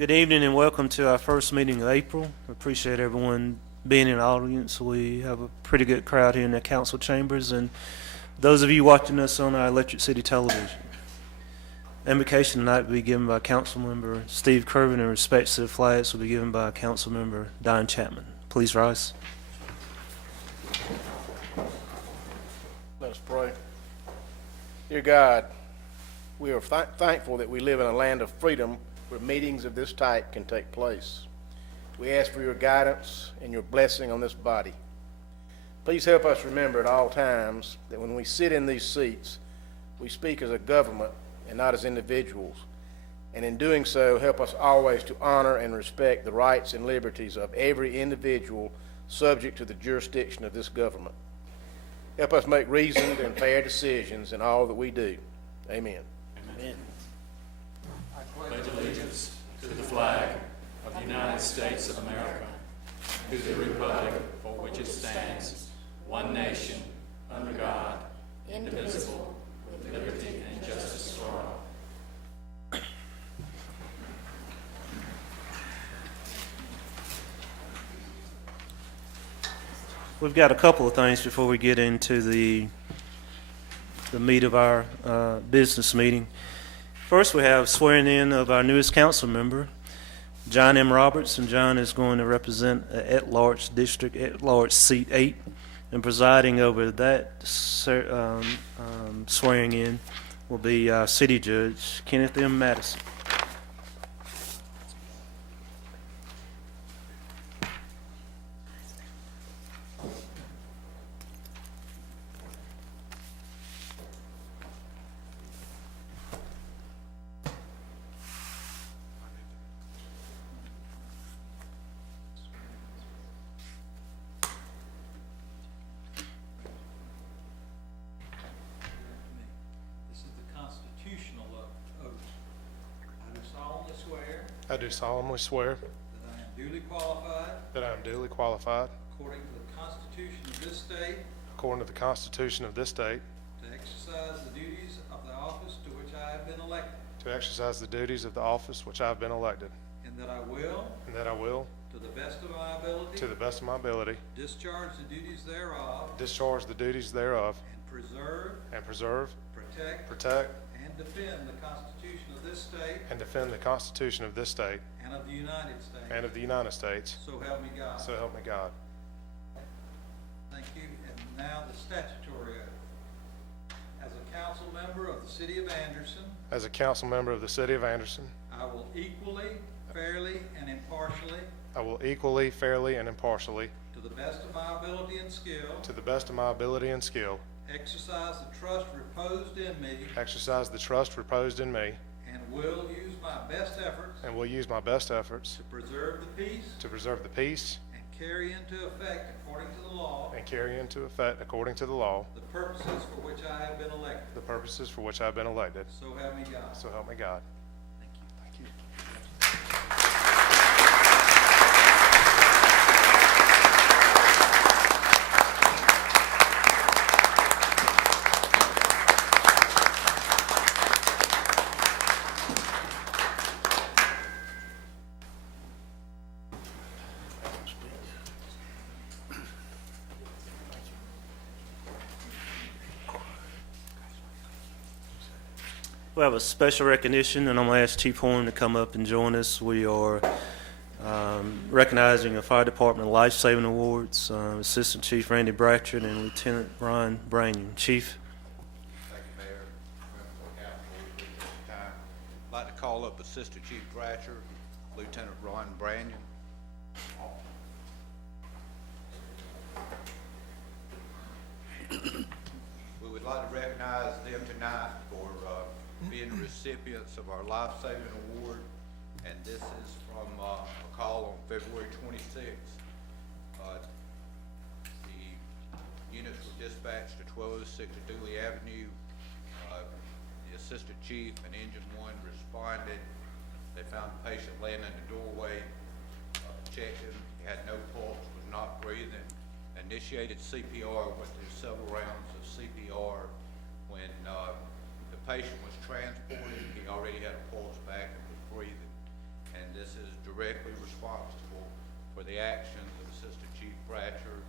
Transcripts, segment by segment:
Good evening and welcome to our first meeting of April. We appreciate everyone being in the audience. We have a pretty good crowd here in the council chambers and those of you watching us on our Electric City television. Invocation tonight will be given by Councilmember Steve Kirven, and respects to the flags will be given by Councilmember Chapman. Please rise. Let us pray. Dear God, we are thankful that we live in a land of freedom where meetings of this type can take place. We ask for your guidance and your blessing on this body. Please help us remember at all times that when we sit in these seats, we speak as a government and not as individuals. And in doing so, help us always to honor and respect the rights and liberties of every individual subject to the jurisdiction of this government. Help us make reasoned and fair decisions in all that we do. Amen. Amen. I pledge allegiance to the flag of the United States of America, to the republic for which it stands, one nation, under God, indivisible, with liberty and justice for all. We've got a couple of things before we get into the meat of our business meeting. First, we have swearing in of our newest council member, John M. Roberts, and John is going to represent at-large district, at-large seat 8, and presiding over that swearing in will be our city judge, Kenneth M. Mattison. I do solemnly swear that I am duly qualified, that I am duly qualified, according to the Constitution of this state, according to the Constitution of this state, to exercise the duties of the office to which I have been elected, to exercise the duties of the office which I have been elected, and that I will, to the best of my ability, discharge the duties thereof, and preserve, protect, and defend the Constitution of this state, and of the United States. So help me God. So help me God. Thank you. And now the statutory oath. As a council member of the city of Anderson, As a council member of the city of Anderson, I will equally, fairly, and impartially, to the best of my ability and skill, exercise the trust reposed in me, and will use my best efforts, to preserve the peace, and carry into effect according to the law, the purposes for which I have been elected. So help me God. So help me God. Thank you. We have a special recognition, and I'm going to ask Chief Horn to come up and join us. We are recognizing a Fire Department Life Saving Awards, Assistant Chief Randy Bratcher and Lieutenant Ron Branyon. Chief. Thank you, Mayor. I'd like to call up Assistant Chief Bratcher, Lieutenant Ron Branyon. We would like to recognize them tonight for being the recipients of our Life Saving Award, and this is from a call on February 26th. The units were dispatched to 1206 Dooley Avenue. The Assistant Chief and Engine 1 responded. They found the patient laying in the doorway, checked him, he had no pulse, was not breathing, initiated CPR, went through several rounds of CPR. When the patient was transported, he already had a pulse back and was breathing. and this is directly responsible for the actions of Assistant Chief Bratcher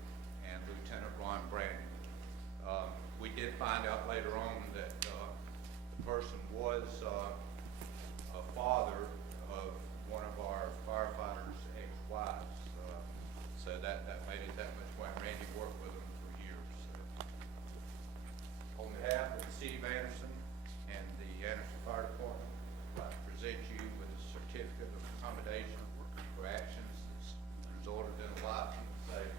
and Lieutenant Ron Branyon. We did find out later on that the person was a father of one of our firefighters' ex-wives, so that made it that much why Randy worked with him for years. On behalf of the City of Anderson and the Anderson Fire Department, I'd like to present you with a certificate of accommodation for actions that's resulted in a life saved.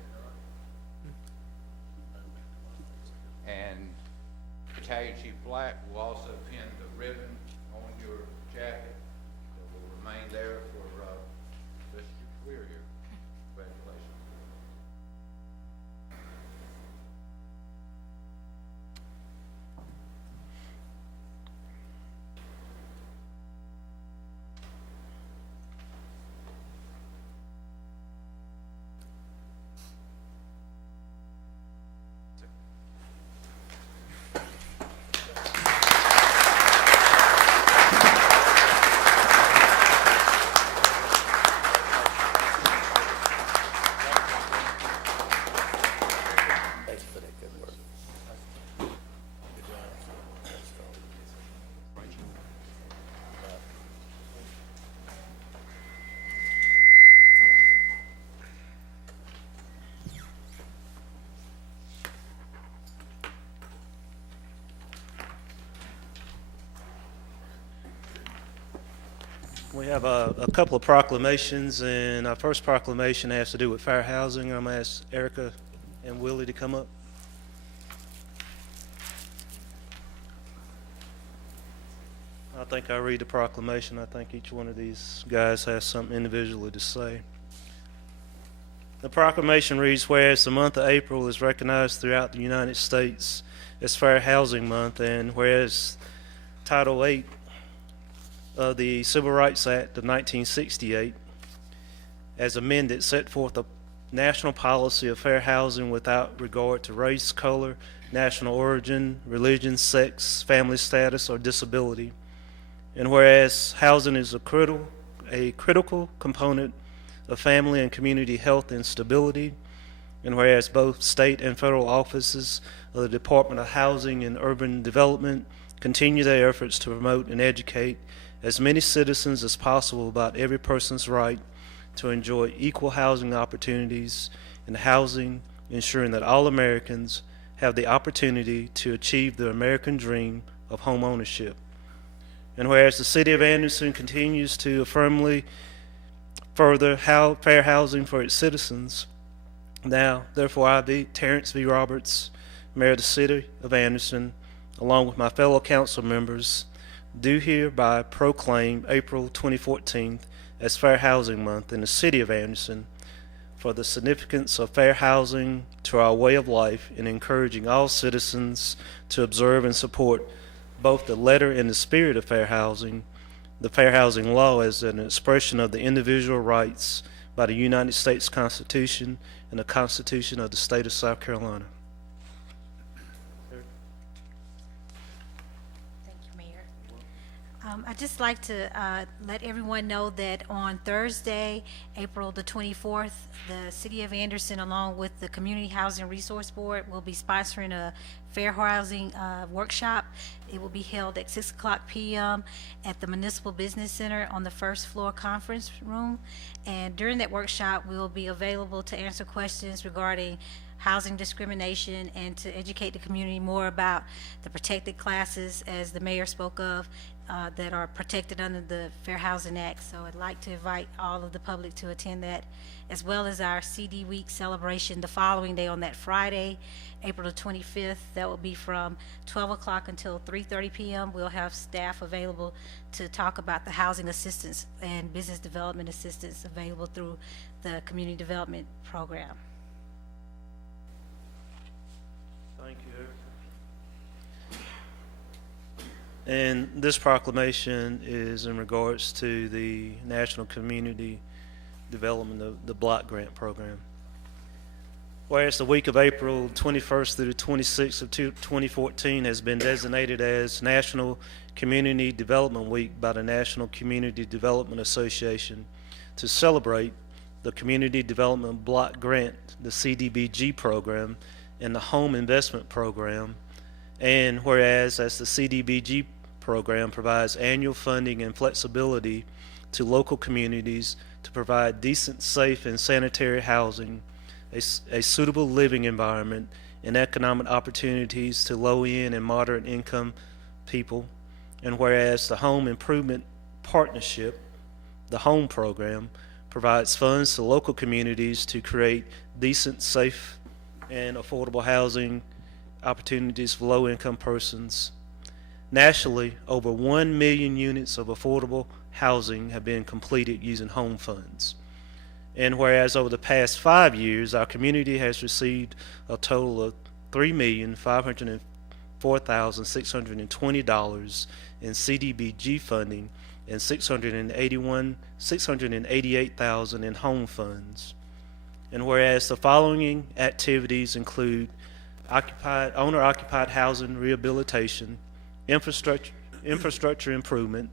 And Battalion Chief Black will also pin the ribbon on your jacket that will remain there for the rest of your career here. Congratulations. Thanks for that good work. Good job. We have a couple of proclamations, and our first proclamation has to do with fair housing. I'm going to ask Erica and Willie to come up. I think I'll read the proclamation. I think each one of these guys has something individually to say. The proclamation reads, whereas the month of April is recognized throughout the United States as Fair Housing Month, and whereas Title VIII of the Civil Rights Act of 1968, as amended, set forth a national policy of fair housing without regard to race, color, national origin, religion, sex, family status, or disability. And whereas housing is a critical component of family and community health and stability, and whereas both state and federal offices of the Department of Housing and Urban Development continue their efforts to promote and educate as many citizens as possible about every person's right to enjoy equal housing opportunities and housing, ensuring that all Americans have the opportunity to achieve the American dream of home ownership. And whereas the City of Anderson continues to firmly further fair housing for its citizens, now, therefore, I be Terrence V. Roberts, Mayor of the City of Anderson, along with my fellow council members, do hereby proclaim April 2014 as Fair Housing Month in the City of Anderson for the significance of fair housing to our way of life and encouraging all citizens to observe and support both the letter and the spirit of fair housing, the fair housing law as an expression of the individual rights by the United States Constitution and the Constitution of the State of South Carolina. I'd just like to let everyone know that on Thursday, April the 24th, the City of Anderson, along with the Community Housing Resource Board, will be sponsoring a fair housing workshop. It will be held at 6:00 p.m. at the Municipal Business Center on the first floor conference room. And during that workshop, we will be available to answer questions regarding housing discrimination and to educate the community more about the protected classes, as the mayor spoke of, that are protected under the Fair Housing Act. So I'd like to invite all of the public to attend that, as well as our CD Week celebration the following day on that Friday, April the 25th. That will be from 12 o'clock until 3:30 p.m. We'll have staff available to talk about the housing assistance and business development assistance available through the community development program. Thank you, Eric. And this proclamation is in regards to the National Community Development, the Block Grant Program. Whereas the week of April 21st through the 26th of 2014 has been designated as National Community Development Week by the National Community Development Association to celebrate the Community Development Block Grant, the CDBG program, and the Home Investment Program. And whereas as the CDBG program provides annual funding and flexibility to local communities to provide decent, safe, and sanitary housing, a suitable living environment, and economic opportunities to low-end and moderate-income people. And whereas the Home Improvement Partnership, the HOME program, provides funds to local communities to create decent, safe, and affordable housing opportunities for low-income persons. Nationally, over 1 million units of affordable housing have been completed using home funds. And whereas over the past 5 years, our community has received a total of $3,504,620 in CDBG funding and $688,000 in home funds. And whereas the following activities include owner-occupied housing rehabilitation, infrastructure improvement,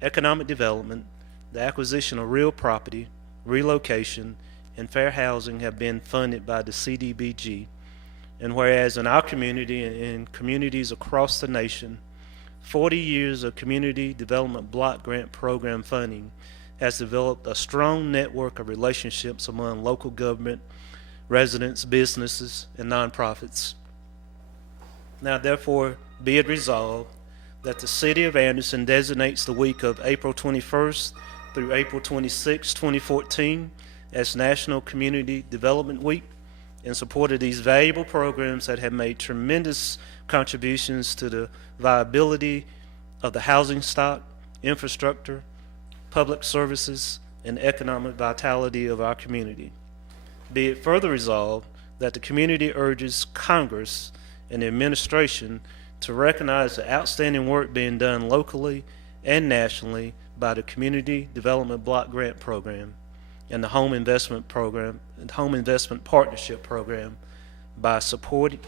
economic development, the acquisition of real property, relocation, and fair housing have been funded by the CDBG. And whereas in our community and in communities across the nation, 40 years of community development block grant program funding has developed a strong network of relationships among local government, residents, businesses, and nonprofits. Now therefore be it resolved that the City of Anderson designates the week of April 21st through April 26, 2014 as National Community Development Week in support of these valuable programs that have made tremendous contributions to the viability of the housing stock, infrastructure, public services, and economic vitality of our community. Be it further resolved that the community urges Congress and the administration to recognize the outstanding work being done locally and nationally by the Community Development Block Grant Program and the Home Investment Program and Home Investment Partnership Program by supporting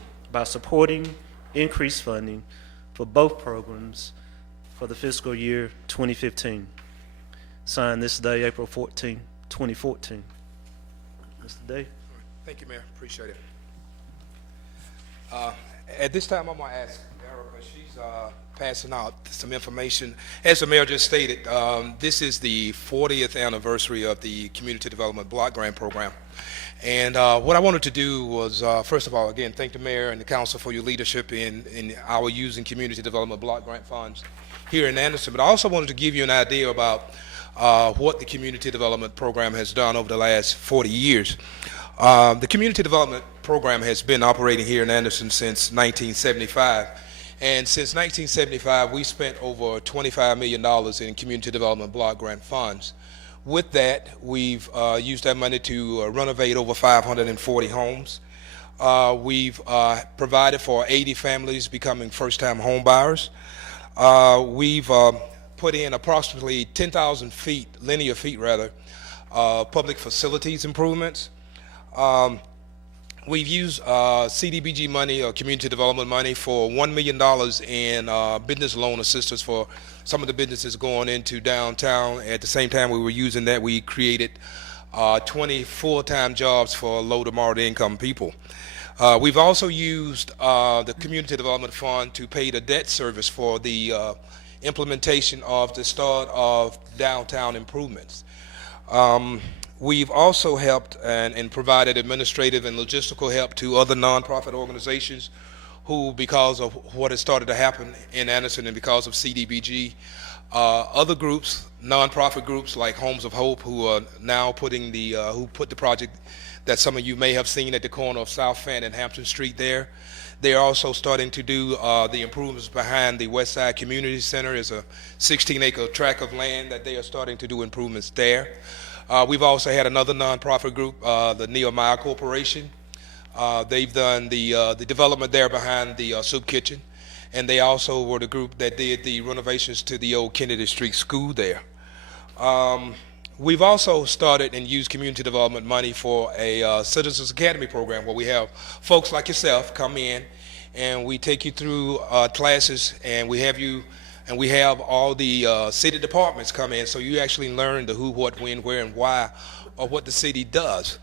increased funding for both programs for the fiscal year 2015. Signed this day, April 14, 2014. Mr. Day. Thank you, Mayor. Appreciate it. At this time, I'm going to ask Erica. She's passing out some information. As the Mayor just stated, this is the 40th anniversary of the Community Development Block Grant Program. And what I wanted to do was, first of all, again, thank the Mayor and the Council for your leadership in our using Community Development Block Grant funds here in Anderson. But I also wanted to give you an idea about what the Community Development Program has done over the last 40 years. The Community Development Program has been operating here in Anderson since 1975. And since 1975, we spent over $25 million in Community Development Block Grant funds. With that, we've used that money to renovate over 540 homes. We've provided for 80 families becoming first-time home buyers. We've put in approximately 10,000 feet, linear feet rather, public facilities improvements. We've used CDBG money or community development money for $1 million in business loan assistance for some of the businesses going into downtown. At the same time we were using that, we created 20 full-time jobs for low to moderate income people. We've also used the Community Development Fund to pay the debt service for the implementation of the start of downtown improvements. We've also helped and provided administrative and logistical help to other nonprofit organizations who, because of what has started to happen in Anderson and because of CDBG, other groups, nonprofit groups like Homes of Hope, who are now putting who put the project that some of you may have seen at the corner of South Fenn and Hampton Street there. They're also starting to do the improvements behind the West Side Community Center. It's a 16-acre tract of land that they are starting to do improvements there. We've also had another nonprofit group, the Nehemiah Corporation. They've done the development there behind the soup kitchen, and they also were the group that did the renovations to the old Kennedy Street School there. We've also started and used community development money for a Citizens Academy program where we have folks like yourself come in and we take you through classes, and we have all the city departments come in, so you actually learn the who, what, when, where, and why of what the city does.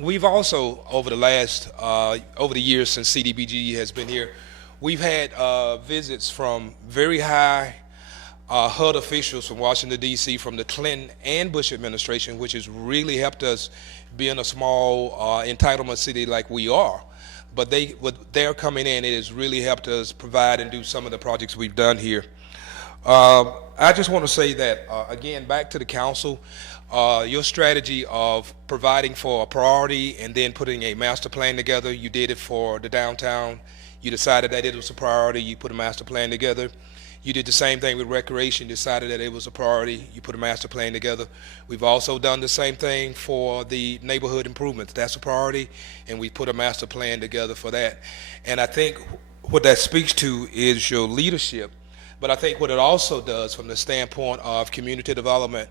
We've also, over the years since CDBG has been here, we've had visits from very high HUD officials from Washington, D.C., from the Clinton and Bush administration, which has really helped us being a small entitlement city like we are. But they're coming in, it has really helped us provide and do some of the projects we've done here. I just want to say that, again, back to the council, your strategy of providing for a priority and then putting a master plan together, you did it for the downtown. You decided that it was a priority, you put a master plan together. You did the same thing with recreation, decided that it was a priority, you put a master plan together. We've also done the same thing for the neighborhood improvements. That's a priority, and we put a master plan together for that. And I think what that speaks to is your leadership, but I think what it also does from the standpoint of community development,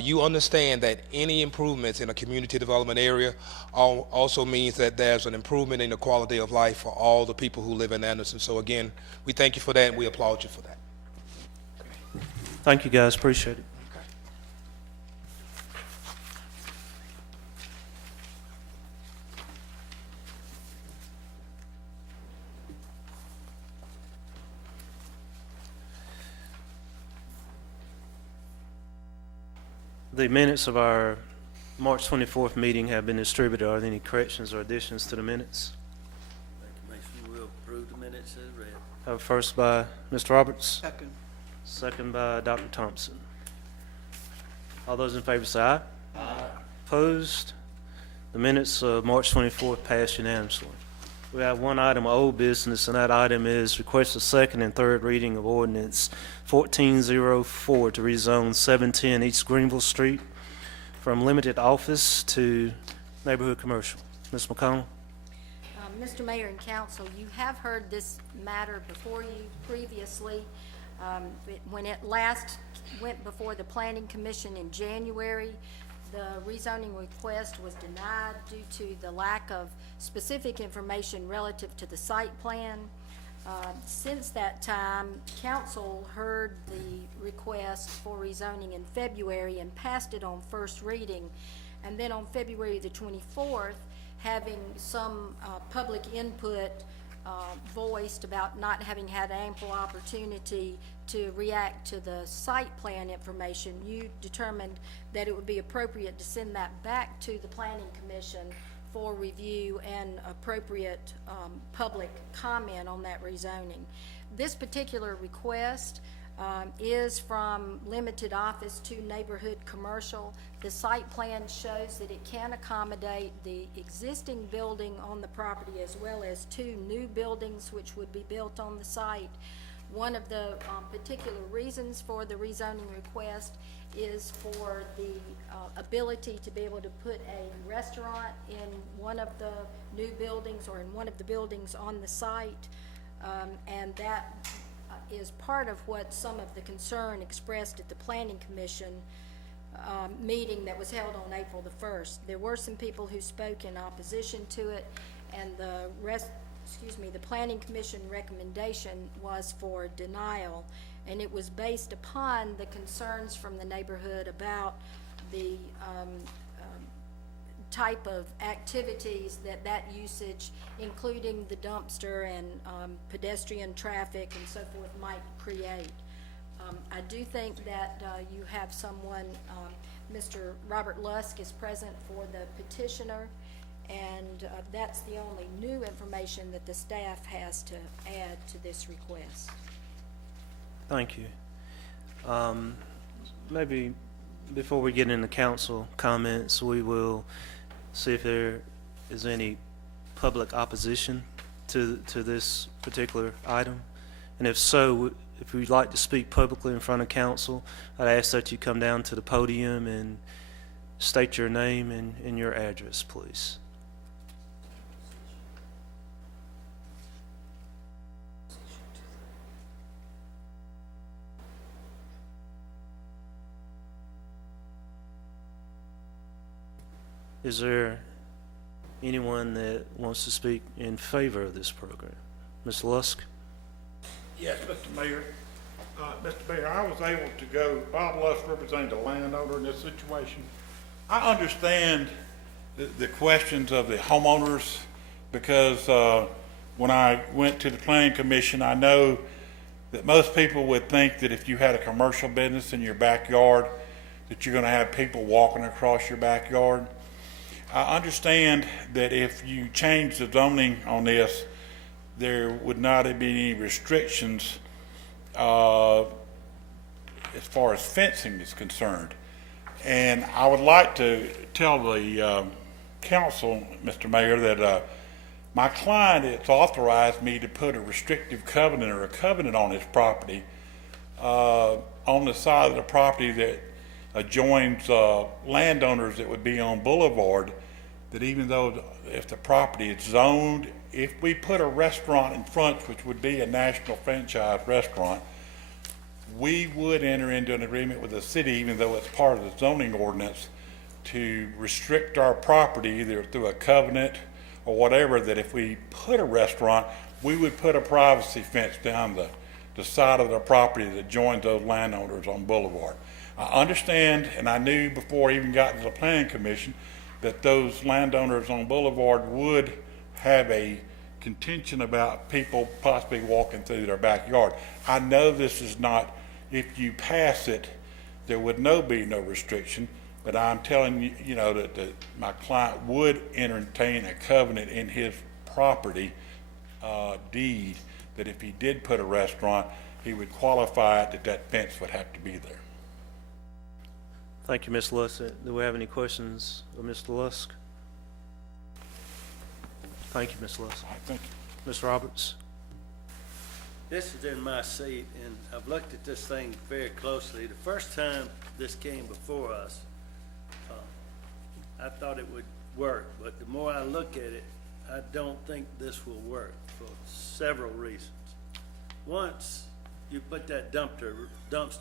you understand that any improvements in a community development area also means that there's an improvement in the quality of life for all the people who live in Anderson. So again, we thank you for that, and we applaud you for that. Thank you, guys. Appreciate it. The minutes of our March 24th meeting have been distributed. Are there any corrections or additions to the minutes? Make sure we'll approve the minutes as read. Have a first by Mr. Roberts. Second. Second by Dr. Thompson. All those in favor say aye. Aye. Opposed? The minutes of March 24th passed unanimously. We have one item of old business, and that item is request a second and third reading of Ordinance 1404 to rezone 710 East Greenville Street from limited office to neighborhood commercial. Ms. McConnell? Mr. Mayor and Council, you have heard this matter before you previously. When it last went before the Planning Commission in January, the rezoning request was denied due to the lack of specific information relative to the site plan. Since that time, Council heard the request for rezoning in February and passed it on first reading. And then on February the 24th, having some public input voiced about not having had ample opportunity to react to the site plan information, you determined that it would be appropriate to send that back to the Planning Commission for review and appropriate public comment on that rezoning. This particular request is from limited office to neighborhood commercial. The site plan shows that it can accommodate the existing building on the property as well as two new buildings which would be built on the site. One of the particular reasons for the rezoning request is for the ability to be able to put a restaurant in one of the new buildings or in one of the buildings on the site, and that is part of what some of the concern expressed at the Planning Commission meeting that was held on April the 1st. There were some people who spoke in opposition to it, and the Planning Commission recommendation was for denial, and it was based upon the concerns from the neighborhood about the type of activities that usage, including the dumpster and pedestrian traffic and so forth, might create. I do think that you have someone, Mr. Robert Lusk is present for the petitioner, and that's the only new information that the staff has to add to this request. Thank you. Maybe before we get into council comments, we will see if there is any public opposition to this particular item. And if so, if you'd like to speak publicly in front of council, I'd ask that you come down to the podium and state your name and your address, please. Is there anyone that wants to speak in favor of this program? Ms. Lusk? Yes, Mr. Mayor. Mr. Mayor, I was able to go, Bob Lusk representing the landowner in this situation. I understand the questions of the homeowners because when I went to the planning commission, I know that most people would think that if you had a commercial business in your backyard, that you're going to have people walking across your backyard. I understand that if you change the zoning on this, there would not be any restrictions as far as fencing is concerned. And I would like to tell the council, Mr. Mayor, that my client has authorized me to put a restrictive covenant or a covenant on his property on the side of the property that adjoins landowners that would be on Boulevard, that even though if the property is zoned, if we put a restaurant in front, which would be a national franchise restaurant, we would enter into an agreement with the city, even though it's part of the zoning ordinance, to restrict our property either through a covenant or whatever, that if we put a restaurant, we would put a privacy fence down the side of the property that joins those landowners on Boulevard. I understand, and I knew before I even got to the planning commission, that those landowners on Boulevard would have a contention about people possibly walking through their backyard. I know this is not, if you pass it, there would be no restriction, but I'm telling you, you know, that my client would entertain a covenant in his property deed that if he did put a restaurant, he would qualify it, that fence would have to be there. Thank you, Ms. Lusk. Do we have any questions of Mr. Lusk? Thank you, Ms. Lusk. All right, thank you. Ms. Roberts? This is in my seat, and I've looked at this thing very closely. The first time this came before us, I thought it would work, but the more I look at it, I don't think this will work for several reasons. Once you put that dumpster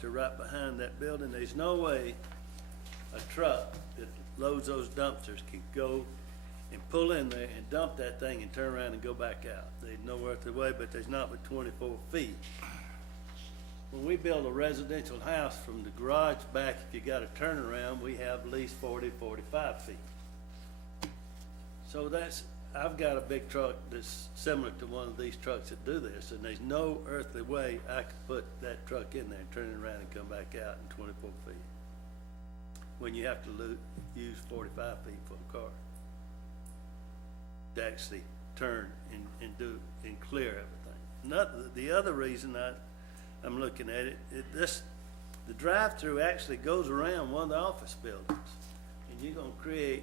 right behind that building, there's no way a truck that loads those dumpsters can go and pull in there and dump that thing and turn around and go back out. There's no earthly way, but there's not but 24 feet. When we build a residential house from the garage back, if you got a turnaround, we have at least 40, 45 feet. So I've got a big truck that's similar to one of these trucks that do this, and there's no earthly way I could put that truck in there and turn it around and come back out in 24 feet. When you have to use 45 feet for a car to actually turn and clear everything. The other reason I'm looking at it, the drive-through actually goes around one of the office buildings, and you're gonna create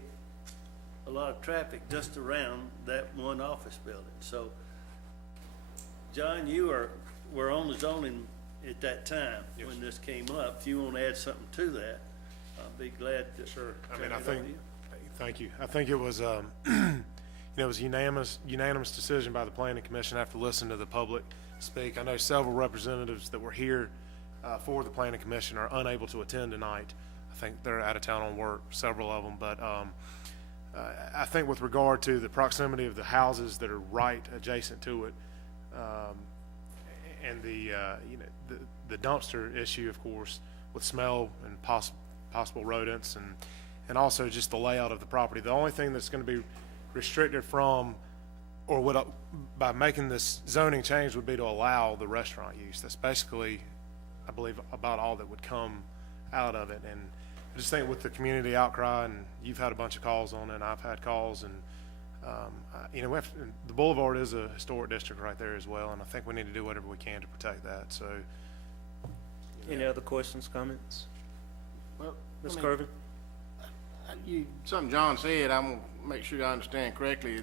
a lot of traffic just around that one office building. So, John, you were on the zoning at that time. Yes. When this came up. If you want to add something to that, I'll be glad to. Sure. I mean, thank you. I think it was, it was unanimous decision by the planning commission after listening to the public speak. I know several representatives that were here for the planning commission are unable to attend tonight. I think they're out of town on work, several of them, but I think with regard to the proximity of the houses that are right adjacent to it, and the dumpster issue, of course, with smell and possible rodents, and also just the layout of the property. The only thing that's going to be restricted from, or would, by making this zoning change, would be to allow the restaurant use. That's basically, I believe, about all that would come out of it. And I just think with the community outcry, and you've had a bunch of calls on it, and I've had calls, and the Boulevard is a historic district right there as well, and I think we need to do whatever we can to protect that. So, any other questions, comments? Well, Ms. Kirven? Something John said, I'm gonna make sure I understand correctly.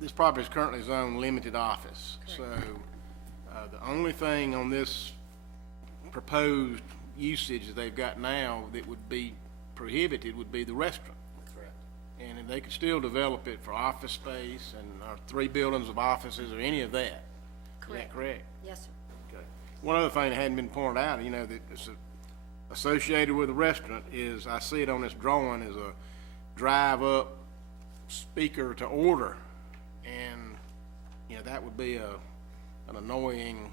This property is currently zoned limited office. Correct. So, the only thing on this proposed usage that they've got now that would be prohibited would be the restaurant. Correct. And if they could still develop it for office space and our 3 buildings of offices or any of that. Correct. Is that correct? Yes, sir. Okay. One other thing that hadn't been pointed out, that it's associated with the restaurant is, I see it on this drawing, is drive up, speaker to order, and, you know, that would be an annoying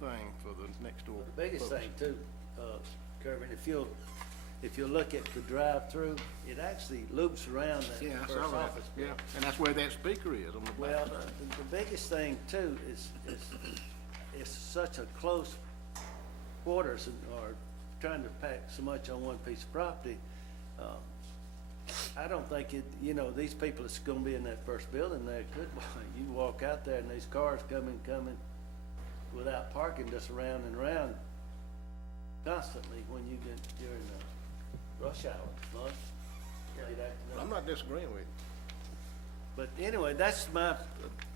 thing for the next door. The biggest thing too, Kirven, if you look at the drive-through, it actually loops around that Yeah, I first saw that, office yeah, building. and that's where that speaker is, on the Well, back. the biggest thing too is it's such a close quarters or trying to pack so much on one piece of property. I don't think you know, these people that's gonna be in that first building there could, you walk out there and these cars coming without parking, just around and around constantly when you get during the rush hour, lunch, late afternoon. I'm not disagreeing with you. But anyway, that's my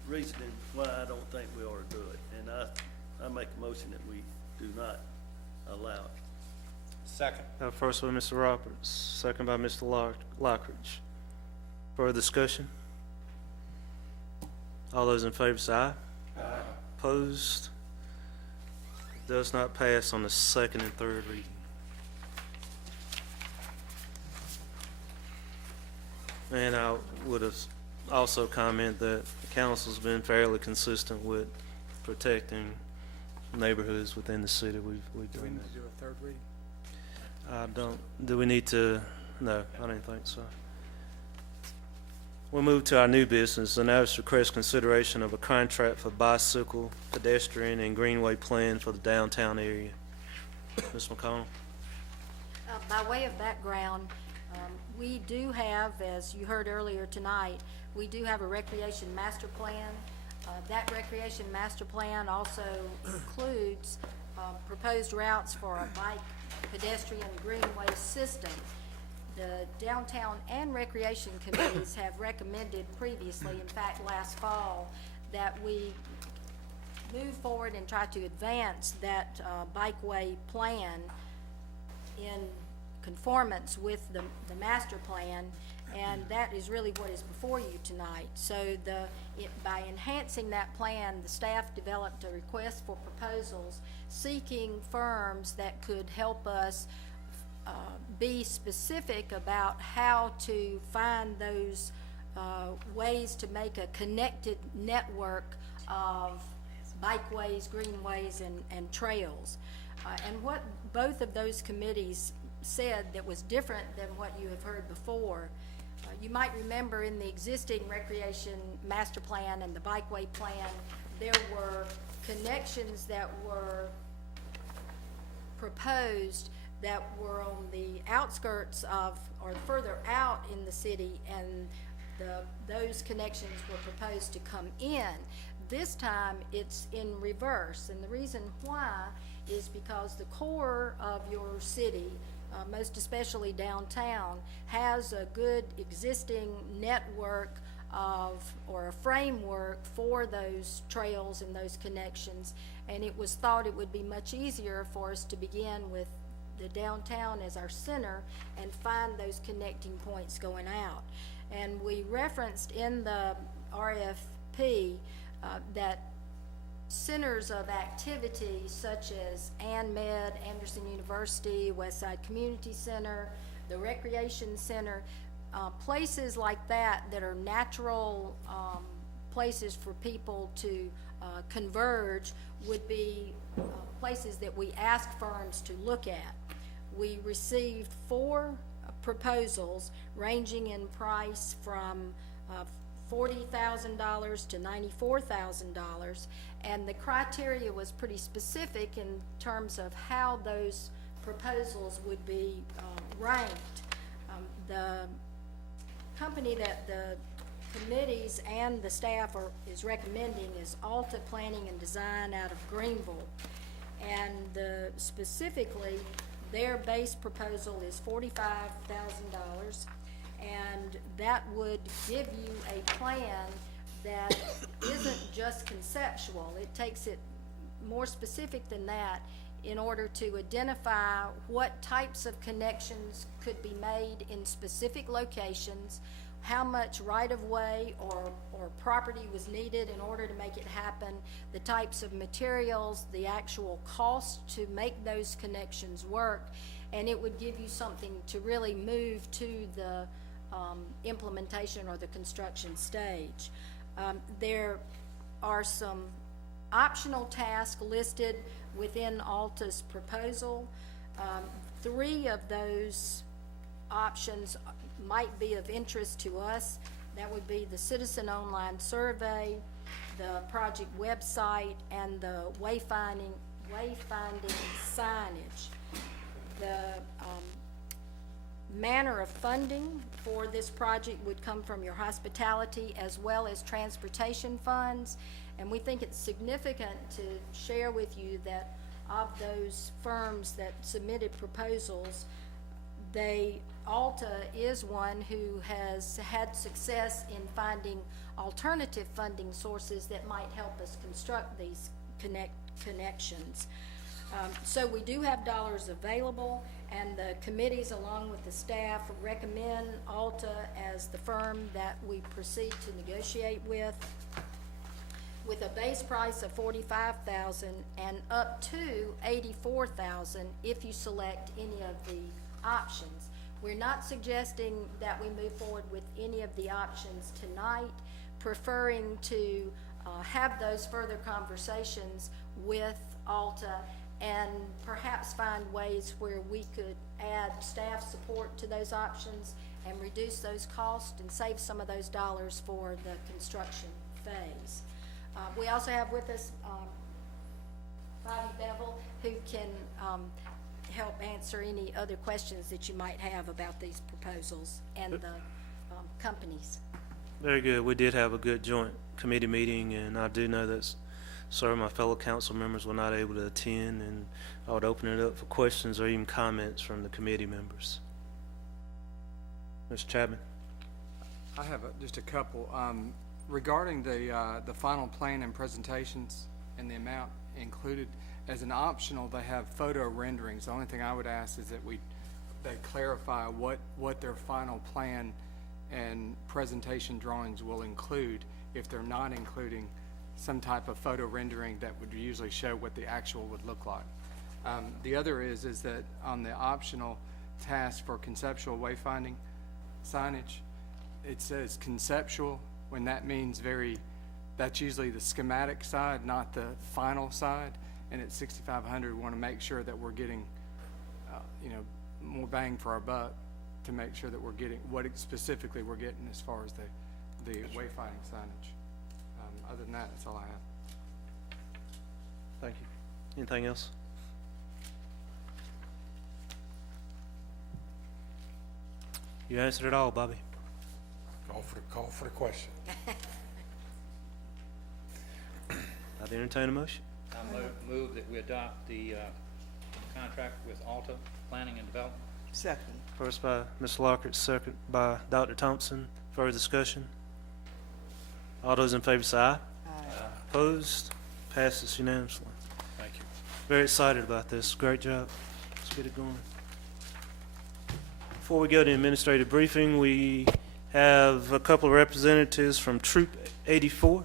reasoning why I don't think we ought to do it. And I make a motion that we do not allow it. Second. First by Mr. Roberts, second by Mr. Lockridge. Further discussion? All those in favor say aye. Aye. Opposed? Does not pass on the second and third reading. And I would have also comment that the council's been fairly consistent with protecting neighborhoods within the city. We've done that. Do a third reading? Do we need to? No, I didn't think so. We'll move to our new business. The notice request consideration of a contract for bicycle, pedestrian, and greenway plan for the downtown area. Ms. McConnell? By way of background, we do have, as you heard earlier tonight, we do have a recreation master plan. That recreation master plan also includes proposed routes for a bike, pedestrian, greenway system. The downtown and recreation committees have recommended previously, in fact last fall, that we move forward and try to advance that bikeway plan in conformance with the master plan, and that is really what is before you tonight. So by enhancing that plan, the staff developed a request for proposals seeking firms that could help us be specific about how to find those ways to make a connected network of bikeways, greenways, and trails. And what both of those committees said that was different than what you have heard before. You might remember in the existing recreation master plan and the bikeway plan, there were connections that were proposed that were on the outskirts of, or further out in the city, and those connections were proposed to come in. This time it's in reverse, and the reason why is because the core of your city, most especially downtown, has a good existing network of, or a framework for those trails and those connections, and it was thought it would be much easier for us to begin with the downtown as our center and find those connecting points going out. And we referenced in the RFP that centers of activity such as ANMED, Anderson University, Westside Community Center, the Recreation Center, places like that are natural places for people to converge would be places that we ask firms to look at. We received 4 proposals ranging in price from $40,000 to $94,000, and the criteria was pretty specific in terms of how those proposals would be ranked. The company that the committees and the staff is recommending is Alta Planning and Design out of Greenville, and specifically their base proposal is $45,000, and that would give you a plan that isn't just conceptual. It takes it more specific than that in order to identify what types of connections could be made in specific locations, how much right-of-way or property was needed in order to make it happen, the types of materials, the actual cost to make those connections work, and it would give you something to really move to the implementation or the construction stage. There are some optional tasks listed within Alta's proposal. 3 of those options might be of interest to us. That would be the citizen online survey, the project website, and the wayfinding signage. The manner of funding for this project would come from your hospitality as well as transportation funds. And we think it's significant to share with you that of those firms that submitted proposals, Alta is one who has had success in finding alternative funding sources that might help us construct these connections. So we do have dollars available, and the committees, along with the staff, recommend Alta as the firm that we proceed to negotiate with a base price of $45,000 and up to $84,000 if you select any of the options. We're not suggesting that we move forward with any of the options tonight, preferring to have those further conversations with Alta and perhaps find ways where we could add staff support to those options and reduce those costs and save some of those dollars for the construction phase. We also have with us Bobby Bevel, who can help answer any other questions that you might have about these proposals and the companies. Very good. We did have a good joint committee meeting, and I do know that some of my fellow council members were not able to attend, and I would open it up for questions or even comments from the committee members. Mr. Chapman. I have just a couple. Regarding the final plan and presentations and the amount included, as an optional, they have photo renderings. The only thing I would ask is that they clarify what their final plan and presentation drawings will include, if they're not including some type of photo rendering that would usually show what the actual would look like. The other is that on the optional task for conceptual wayfinding signage, it says conceptual, when that means that's usually the schematic side, not the final side. And at 6,500, we want to make sure that we're getting, more bang for our buck, to make sure that we're getting what specifically we're getting as far as the wayfinding signage. Other than that, that's all I have. Thank you. Anything else? You answered it all, Bobby. Call for the question. I'd entertain a motion. I move that we adopt the contract with Alta Planning and Development. Second. First by Ms. Lockhart, second by Dr. Thompson. Further discussion? All those in favor say aye. Aye. Opposed? Passes unanimously. Thank you. Very excited about this. Great job. Let's get it going. Before we go to administrative briefing, we have a couple of representatives from Troop 84.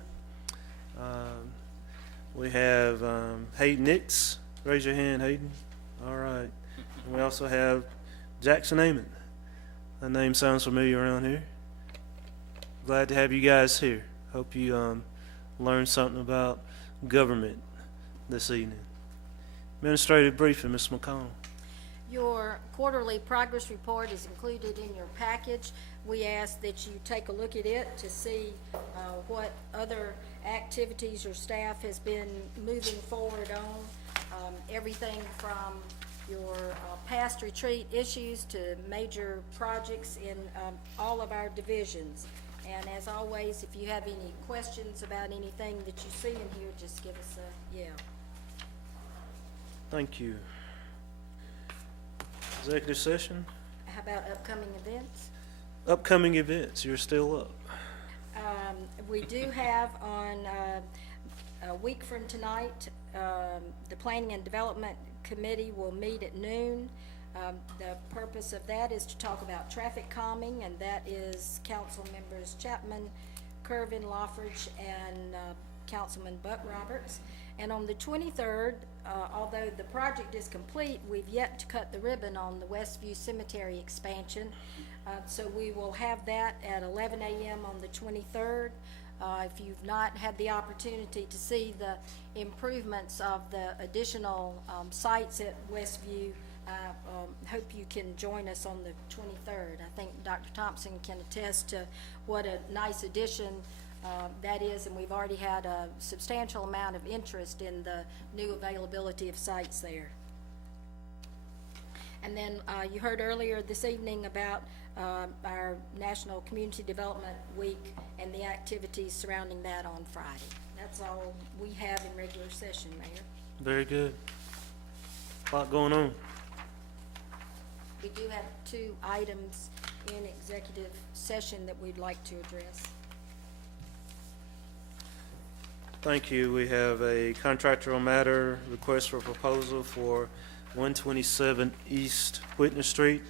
We have Hayden Nix. Raise your hand, Hayden. All right. And we also have Jackson Amon. That name sounds familiar around here. Glad to have you guys here. Hope you learned something about government this evening. Administrative briefing, Ms. McConnell. Your quarterly progress report is included in your package. We ask that you take a look at it to see what other activities your staff has been moving forward on. Everything from your past retreat issues to major projects in all of our divisions. And as always, if you have any questions about anything that you see in here, just give us a yell. Thank you. Executive session. How about upcoming events? Upcoming events, you're still up. We do have on a week from tonight, the Planning and Development Committee will meet at noon. The purpose of that is to talk about traffic calming, and that is Council members Chapman, Kirven, Lawfridge, and Councilman Buck Roberts. And on the 23rd, although the project is complete, we've yet to cut the ribbon on the Westview Cemetery expansion. So we will have that at 11 a.m. on the 23rd. If you've not had the opportunity to see the improvements of the additional sites at Westview, hope you can join us on the 23rd. I think Dr. Thompson can attest to what a nice addition that is, and we've already had a substantial amount of interest in the new availability of sites there. And then you heard earlier this evening about our National Community Development Week and the activities surrounding that on Friday. That's all we have in regular session, Mayor. Very good. A lot going on. We do have 2 items in executive session that we'd like to address. Thank you. We have a contractual matter request for proposal for 127 East Whitney Street.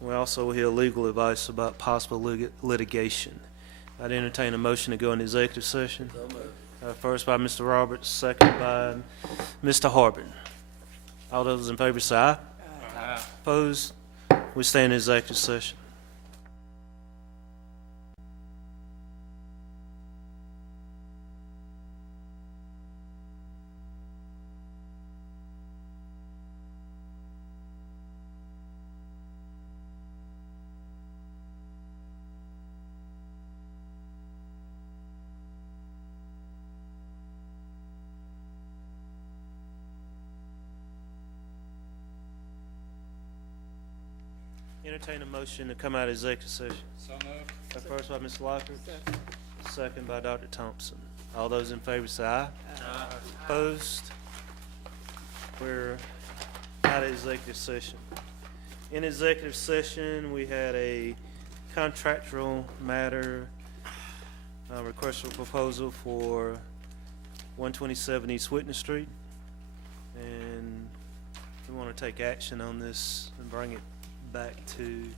We also hear legal advice about possible litigation. I'd entertain a motion to go into executive session. First by Mr. Roberts, second by Mr. Harbin. All those in favor say aye. Aye. Opposed? We stay in executive session. Entertain a motion to come out of executive session. So moved. First by Ms. Lockhart, second by Dr. Thompson. All those in favor say aye. Aye. Opposed? We're out of executive session. In executive session, we had a contractual matter, request for proposal for 127 East Whitney Street. And we want to take action on this and bring it back to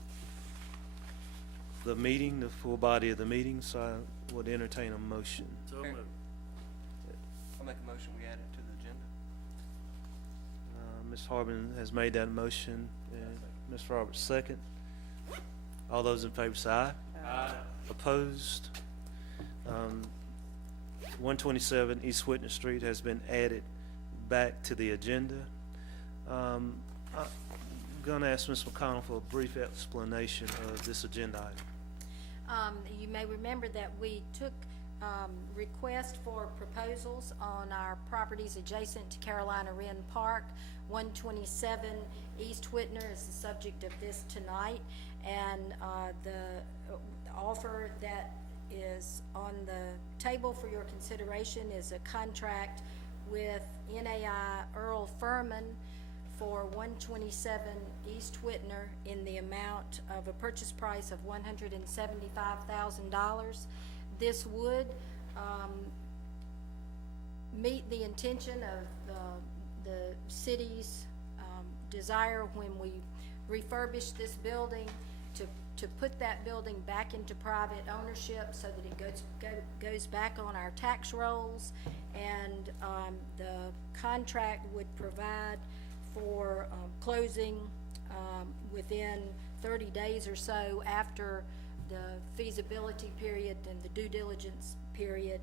the meeting, the full body of the meeting, so I would entertain a motion. So moved. I'll make a motion, we add it to the agenda. Ms. Harbin has made that motion, and Ms. Roberts second. All those in favor say aye. Aye. Opposed? 127 East Whitney Street has been added back to the agenda. I'm gonna ask Ms. McConnell for a brief explanation of this agenda item. You may remember that we took requests for proposals on our properties adjacent to Carolina Wren Park. 127 East Whitner is the subject of this tonight, and the offer that is on the table for your consideration is a contract with NAI Earl Furman for 127 East Whitner in the amount of a purchase price of $175,000. This would meet the intention of the city's desire when we refurbish this building to put that building back into private ownership so that it goes back on our tax rolls, and the contract would provide for closing within 30 days or so after the feasibility period and the due diligence period.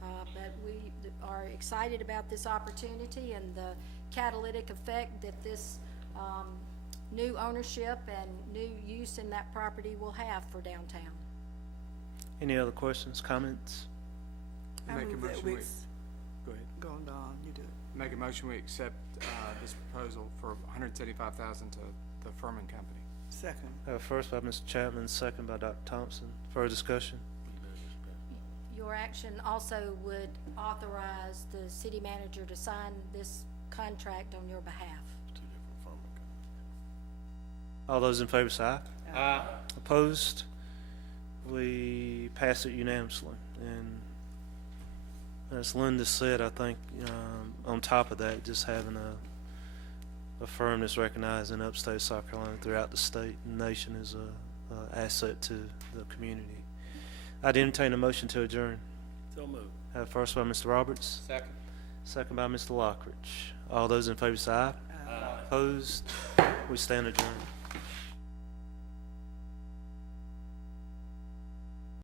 But we are excited about this opportunity and the catalytic effect that this new ownership and new use in that property will have for downtown. Any other questions, comments? Make a motion. Go ahead. Go on, Don, you do it. Make a motion, we accept this proposal for $175,000 to the Furman Company. Second. First by Mr. Chapman, second by Dr. Thompson. Further discussion? Your action also would authorize the city manager to sign this contract on your behalf. All those in favor say aye. Aye. Opposed? We pass it unanimously. And as Linda said, I think on top of that, just having a firm that's recognized in upstate South Carolina throughout the state and nation is a asset to the community. I'd entertain a motion to adjourn. So moved. First by Mr. Roberts, Second. Second by Mr. Lockridge. All those in favor say aye. Aye. Opposed? We stand adjourned.